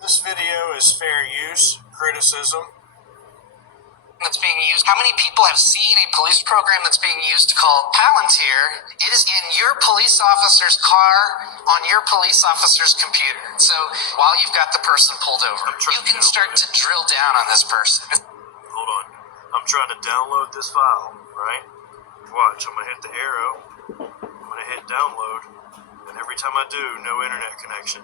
This video is fair use, criticism. That's being used. How many people have seen a police program that's being used called Palantir? It is in your police officer's car on your police officer's computer. So while you've got the person pulled over, you can start to drill down on this person. Hold on. I'm trying to download this file, right? Watch, I'm gonna hit the arrow. I'm gonna hit download. And every time I do, no internet connection,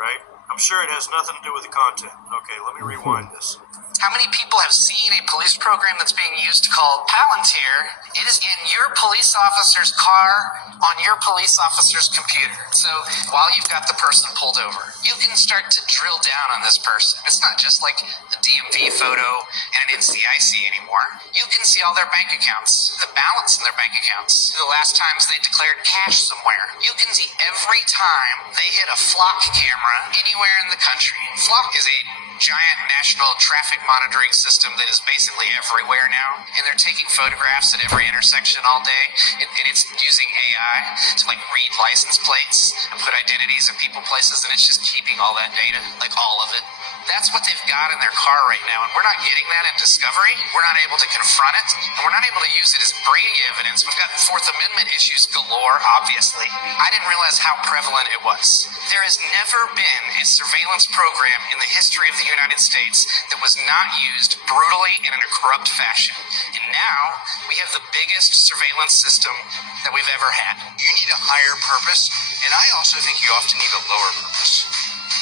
right? I'm sure it has nothing to do with the content. Okay, let me rewind this. How many people have seen a police program that's being used called Palantir? It is in your police officer's car on your police officer's computer. So while you've got the person pulled over, you can start to drill down on this person. It's not just like the DMV photo and an NCIC anymore. You can see all their bank accounts, the balance in their bank accounts, the last times they declared cash somewhere. You can see every time they hit a flock camera anywhere in the country. Flock is a giant national traffic monitoring system that is basically everywhere now, and they're taking photographs at every intersection all day, and it's using AI to like read license plates and put identities of people, places, and it's just keeping all that data, like all of it. That's what they've got in their car right now, and we're not getting that in discovery. We're not able to confront it, and we're not able to use it as Brady evidence. We've got Fourth Amendment issues galore, obviously. I didn't realize how prevalent it was. There has never been a surveillance program in the history of the United States that was not used brutally and in a corrupt fashion. And now we have the biggest surveillance system that we've ever had. You need a higher purpose, and I also think you often need a lower purpose.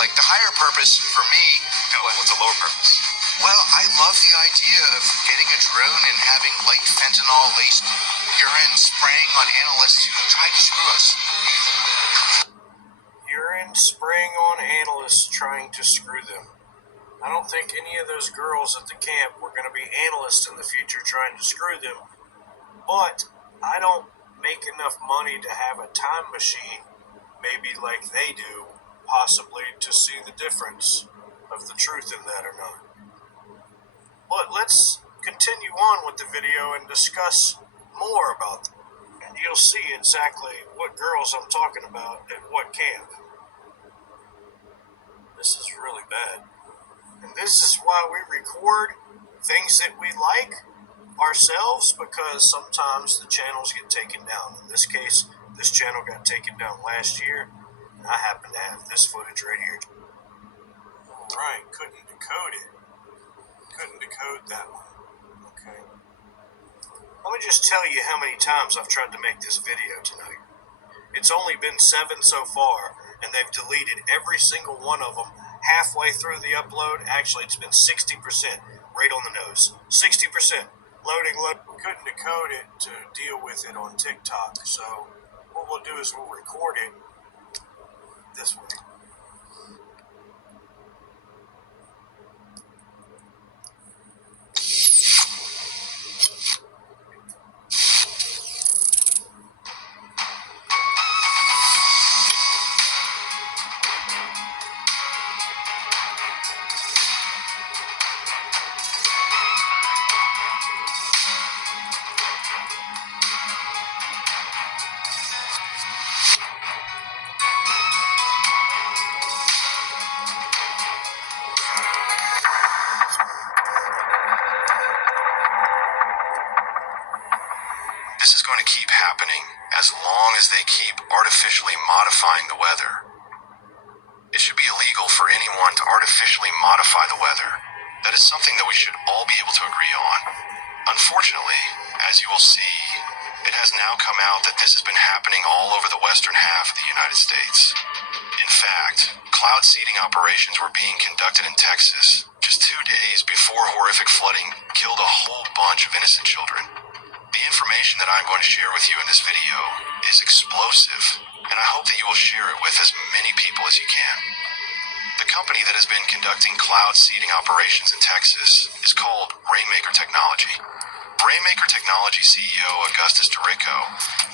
Like the higher purpose for me, what's a lower purpose? Well, I love the idea of getting a drone and having light fentanyl-laced urine spraying on analysts who try to screw us. Urine spraying on analysts trying to screw them. I don't think any of those girls at the camp were going to be analysts in the future trying to screw them. But I don't make enough money to have a time machine, maybe like they do, possibly to see the difference of the truth in that or not. But let's continue on with the video and discuss more about them. And you'll see exactly what girls I'm talking about at what camp. This is really bad. And this is why we record things that we like ourselves, because sometimes the channels get taken down. In this case, this channel got taken down last year, and I happen to have this footage right here. Alright, couldn't decode it. Couldn't decode that one. Okay. Let me just tell you how many times I've tried to make this video tonight. It's only been 7 so far, and they've deleted every single one of them halfway through the upload. Actually, it's been 60%, right on the nose. 60%. Loading. We couldn't decode it to deal with it on TikTok, so what we'll do is we'll record it this way. This is going to keep happening as long as they keep artificially modifying the weather. It should be illegal for anyone to artificially modify the weather. That is something that we should all be able to agree on. Unfortunately, as you will see, it has now come out that this has been happening all over the western half of the United States. In fact, cloud seeding operations were being conducted in Texas just 2 days before horrific flooding killed a whole bunch of innocent children. The information that I'm going to share with you in this video is explosive, and I hope that you will share it with as many people as you can. The company that has been conducting cloud seeding operations in Texas is called Rainmaker Technology. Rainmaker Technology CEO Augustus Dorico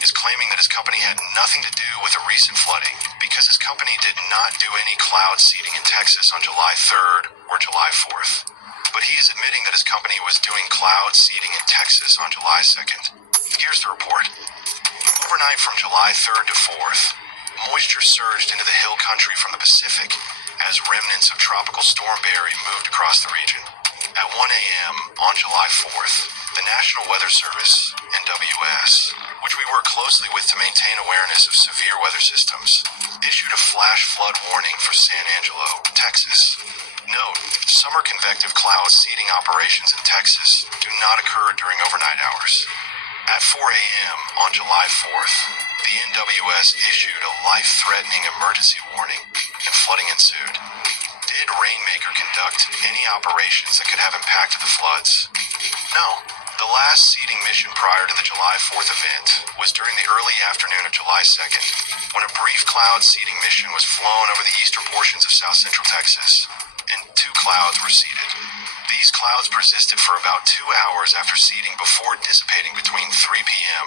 is claiming that his company had nothing to do with the recent flooding because his company did not do any cloud seeding in Texas on July 3rd or July 4th. But he is admitting that his company was doing cloud seeding in Texas on July 2nd. Here's the report. Overnight from July 3rd to 4th, moisture surged into the hill country from the Pacific, as remnants of Tropical Storm Barry moved across the region. At 1 a.m. on July 4th, the National Weather Service, NWS, which we work closely with to maintain awareness of severe weather systems, issued a flash flood warning for San Angelo, Texas. Note, summer convective cloud seeding operations in Texas do not occur during overnight hours. At 4 a.m. on July 4th, the NWS issued a life-threatening emergency warning, and flooding ensued. Did Rainmaker conduct any operations that could have impacted the floods? No. The last seeding mission prior to the July 4th event was during the early afternoon of July 2nd, when a brief cloud seeding mission was flown over the eastern portions of south central Texas, and 2 clouds were seeded. These clouds persisted for about 2 hours after seeding before dissipating between 3 p.m.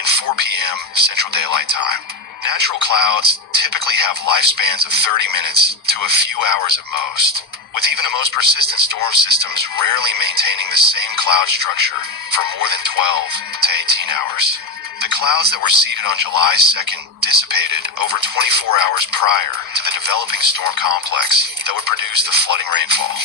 and 4 p.m. Central Daylight Time. Natural clouds typically have lifespans of 30 minutes to a few hours at most, with even the most persistent storm systems rarely maintaining the same cloud structure for more than 12 to 18 hours. The clouds that were seeded on July 2nd dissipated over 24 hours prior to the developing storm complex that would produce the flooding rainfall.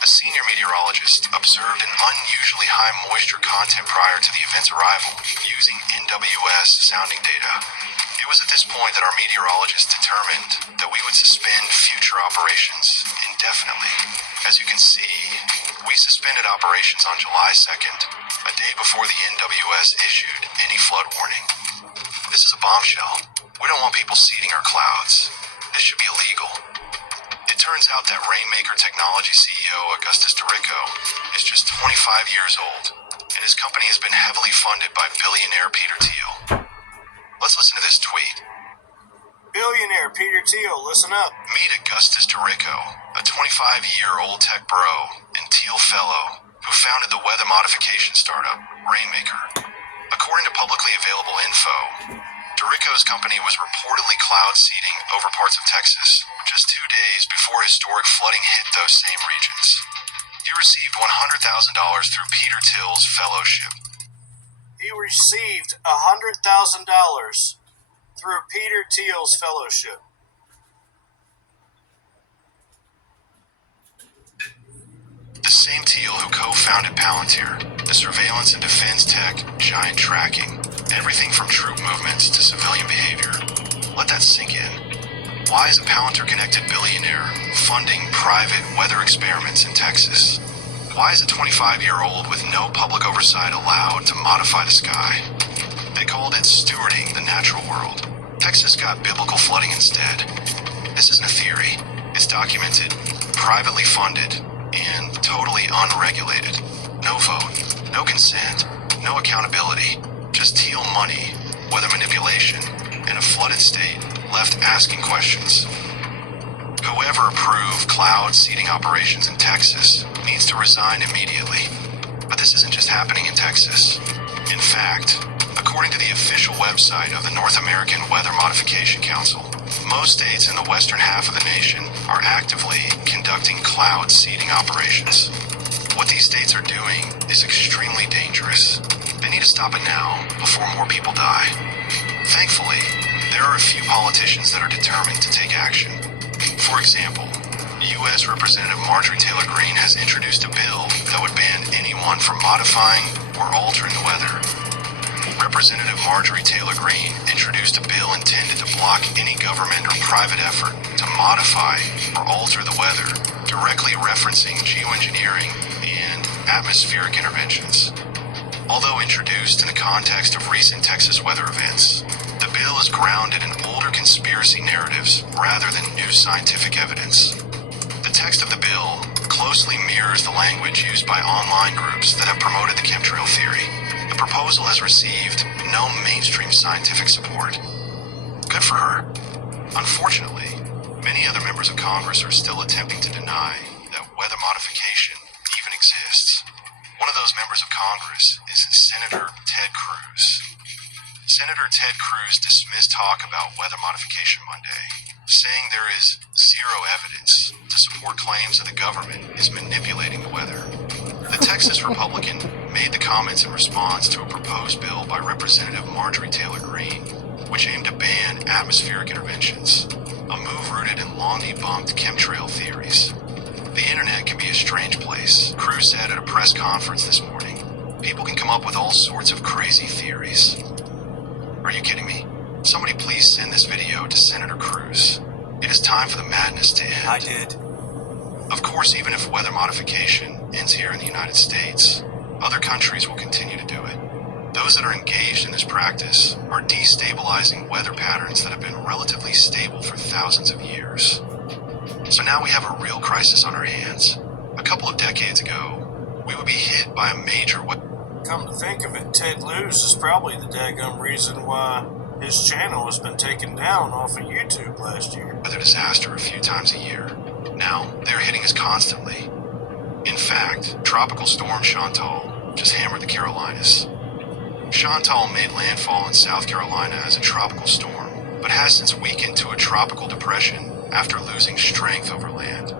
A senior meteorologist observed an unusually high moisture content prior to the event's arrival using NWS sounding data. It was at this point that our meteorologists determined that we would suspend future operations indefinitely. As you can see, we suspended operations on July 2nd, a day before the NWS issued any flood warning. This is a bombshell. We don't want people seeding our clouds. This should be illegal. It turns out that Rainmaker Technology CEO Augustus Dorico is just 25 years old, and his company has been heavily funded by billionaire Peter Thiel. Let's listen to this tweet. Billionaire Peter Thiel, listen up. Meet Augustus Dorico, a 25-year-old tech bro and Thiel fellow who founded the weather modification startup, Rainmaker. According to publicly available info, Dorico's company was reportedly cloud seeding over parts of Texas just 2 days before historic flooding hit those same regions. He received $100,000 through Peter Thiel's fellowship. He received $100,000 through Peter Thiel's fellowship. The same Thiel who co-founded Palantir, the surveillance and defense tech giant tracking everything from troop movements to civilian behavior. Let that sink in. Why is a Palantir-connected billionaire funding private weather experiments in Texas? Why is a 25-year-old with no public oversight allowed to modify the sky? They called it stewarding the natural world. Texas got biblical flooding instead. This isn't a theory. It's documented, privately funded, and totally unregulated. No vote, no consent, no accountability. Just Thiel money, weather manipulation, and a flooded state left asking questions. Whoever approved cloud seeding operations in Texas needs to resign immediately. But this isn't just happening in Texas. In fact, according to the official website of the North American Weather Modification Council, most states in the western half of the nation are actively conducting cloud seeding operations. What these states are doing is extremely dangerous. They need to stop it now before more people die. Thankfully, there are a few politicians that are determined to take action. For example, U.S. Representative Marjorie Taylor Greene has introduced a bill that would ban anyone from modifying or altering the weather. Representative Marjorie Taylor Greene introduced a bill intended to block any government or private effort to modify or alter the weather, directly referencing geoengineering and atmospheric interventions. Although introduced in the context of recent Texas weather events, the bill is grounded in older conspiracy narratives rather than new scientific evidence. The text of the bill closely mirrors the language used by online groups that have promoted the chemtrail theory. The proposal has received no mainstream scientific support. Good for her. Unfortunately, many other members of Congress are still attempting to deny that weather modification even exists. One of those members of Congress is Senator Ted Cruz. Senator Ted Cruz dismissed talk about weather modification Monday, saying there is zero evidence to support claims that the government is manipulating the weather. The Texas Republican made the comments in response to a proposed bill by Representative Marjorie Taylor Greene, which aim to ban atmospheric interventions, a move rooted in long debunked chemtrail theories. The internet can be a strange place, Cruz said at a press conference this morning. People can come up with all sorts of crazy theories. Are you kidding me? Somebody please send this video to Senator Cruz. It is time for the madness to end. I did. Of course, even if weather modification ends here in the United States, other countries will continue to do it. Those that are engaged in this practice are destabilizing weather patterns that have been relatively stable for thousands of years. So now we have a real crisis on our hands. A couple of decades ago, we would be hit by a major Come to think of it, Ted Luz is probably the daggum reason why his channel has been taken down off of YouTube last year. weather disaster a few times a year. Now, they're hitting us constantly. In fact, Tropical Storm Chantal just hammered the Carolinas. Chantal made landfall in South Carolina as a tropical storm, but has since weakened to a tropical depression after losing strength over land.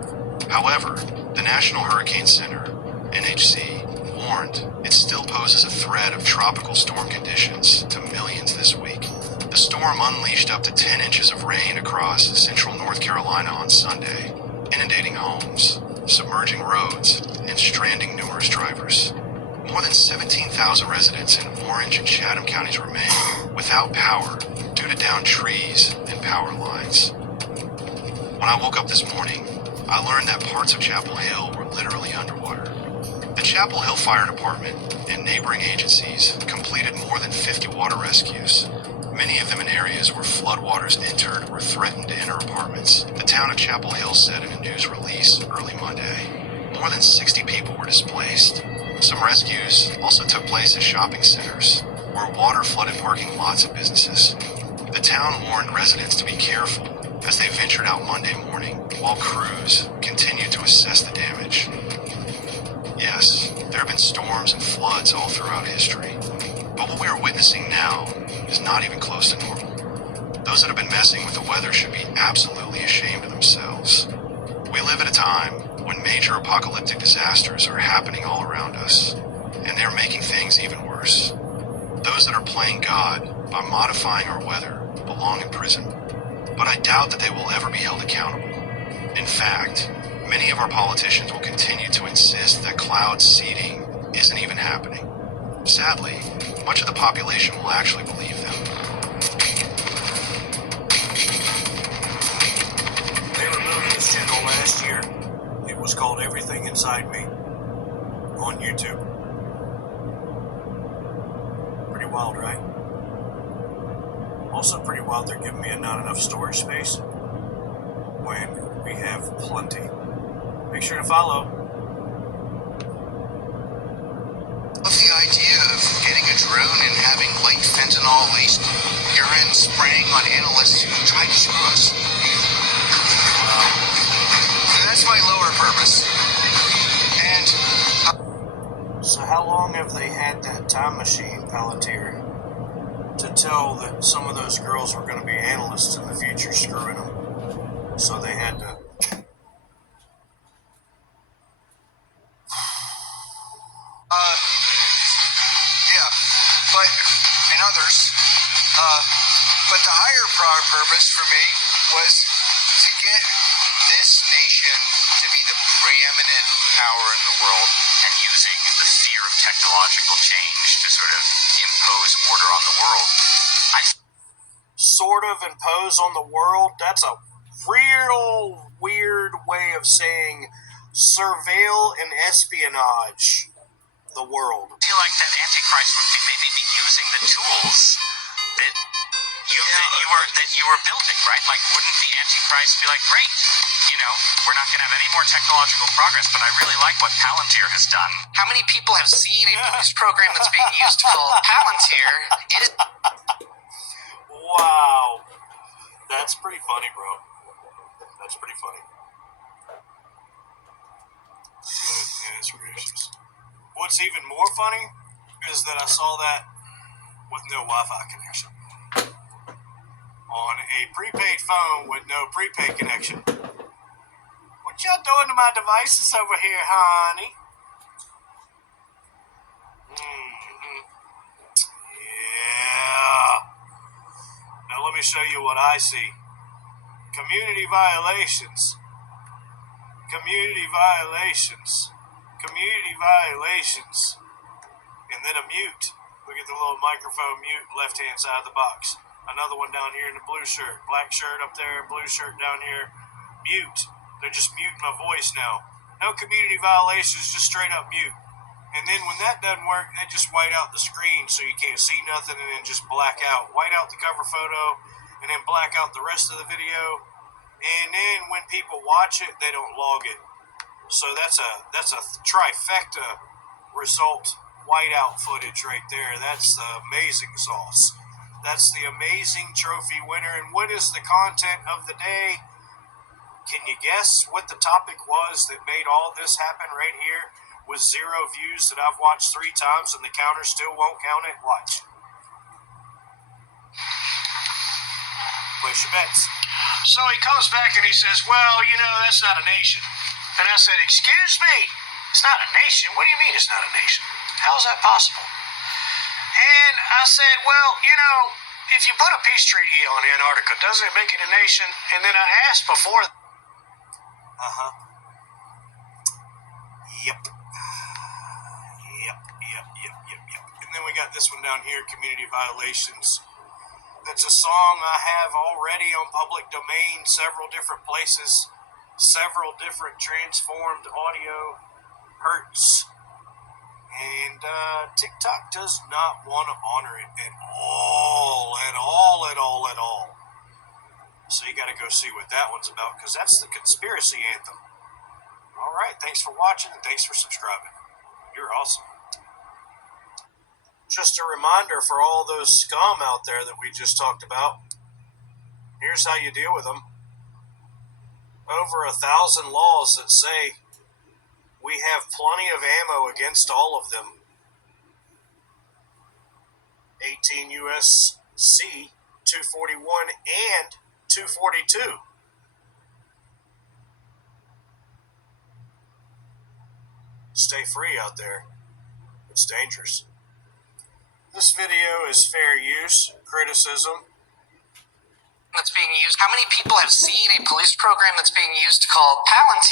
However, the National Hurricane Center, NHC, warned it still poses a threat of tropical storm conditions to millions this week. The storm unleashed up to 10 inches of rain across central North Carolina on Sunday, inundating homes, submerging roads, and stranding numerous drivers. More than 17,000 residents in Orange and Chatham counties remain without power due to downed trees and power lines. When I woke up this morning, I learned that parts of Chapel Hill were literally underwater. The Chapel Hill Fire Department and neighboring agencies completed more than 50 water rescues, many of them in areas where floodwaters entered or threatened to enter apartments. The town of Chapel Hill said in a news release early Monday. More than 60 people were displaced. Some rescues also took place at shopping centers, where water flooded parking lots of businesses. The town warned residents to be careful as they ventured out Monday morning, while crews continued to assess the damage. Yes, there have been storms and floods all throughout history, but what we are witnessing now is not even close to normal. Those that have been messing with the weather should be absolutely ashamed of themselves. We live at a time when major apocalyptic disasters are happening all around us, and they're making things even worse. Those that are playing God by modifying our weather belong in prison, but I doubt that they will ever be held accountable. In fact, many of our politicians will continue to insist that cloud seeding isn't even happening. Sadly, much of the population will actually believe them. They removed this channel last year. It was called Everything Inside Me on YouTube. Pretty wild, right? Also pretty wild they're giving me not enough storage space when we have plenty. Make sure to follow. Love the idea of getting a drone and having light fentanyl-laced urine spraying on analysts who tried to screw us. That's my lower purpose. And So how long have they had that time machine, Palantir, to tell that some of those girls were going to be analysts in the future screwing them? So they had to... yeah, but, and others, but the higher purpose for me was to get this nation to be the preeminent power in the world. And using the fear of technological change to sort of impose order on the world. Sort of impose on the world? That's a real weird way of saying surveil and espionage the world. I feel like that Antichrist would maybe be using the tools that you were building, right? Like, wouldn't the Antichrist be like, great, we're not going to have any more technological progress, but I really like what Palantir has done. How many people have seen a police program that's being used called Palantir? It is Wow. That's pretty funny, bro. That's pretty funny. Goodness gracious. What's even more funny is that I saw that with no Wi-Fi connection. On a prepaid phone with no prepaid connection. What y'all doing to my devices over here, honey? Yeah. let me show you what I see. Community violations. Community violations. Community violations. And then a mute. Look at the little microphone mute left hand side of the box. Another one down here in the blue shirt. Black shirt up there, blue shirt down here. Mute. They're just muting my voice now. No community violations, just straight up mute. And then when that doesn't work, they just white out the screen so you can't see nothing and then just black out. White out the cover photo and then black out the rest of the video. And then when people watch it, they don't log it. So that's a trifecta result whiteout footage right there. That's the amazing sauce. That's the amazing trophy winner. And what is the content of the day? Can you guess what the topic was that made all this happen right here with 0 views that I've watched 3 times and the counter still won't count it? Watch. Place your bets. So he comes back and he says, well, you know, that's not a nation. And I said, excuse me, it's not a nation? What do you mean it's not a nation? How is that possible? And I said, well, you know, if you put a peace treaty on Antarctica, doesn't it make it a nation? And then I asked before. Yep. And then we got this one down here, community violations. That's a song I have already on public domain, several different places, several different transformed audio hertz. And TikTok does not want to honor it at all. So you got to go see what that one's about, because that's the conspiracy anthem. All right, thanks for watching and thanks for subscribing. You're awesome. Just a reminder for all those scum out there that we just talked about. Here's how you deal with them. Over 1,000 laws that say we have plenty of ammo against all of them. 18 U.S.C. 241 and 242. Stay free out there. It's dangerous. This video is fair use, criticism. That's being used. How many people have seen a police program that's being used called Palantir?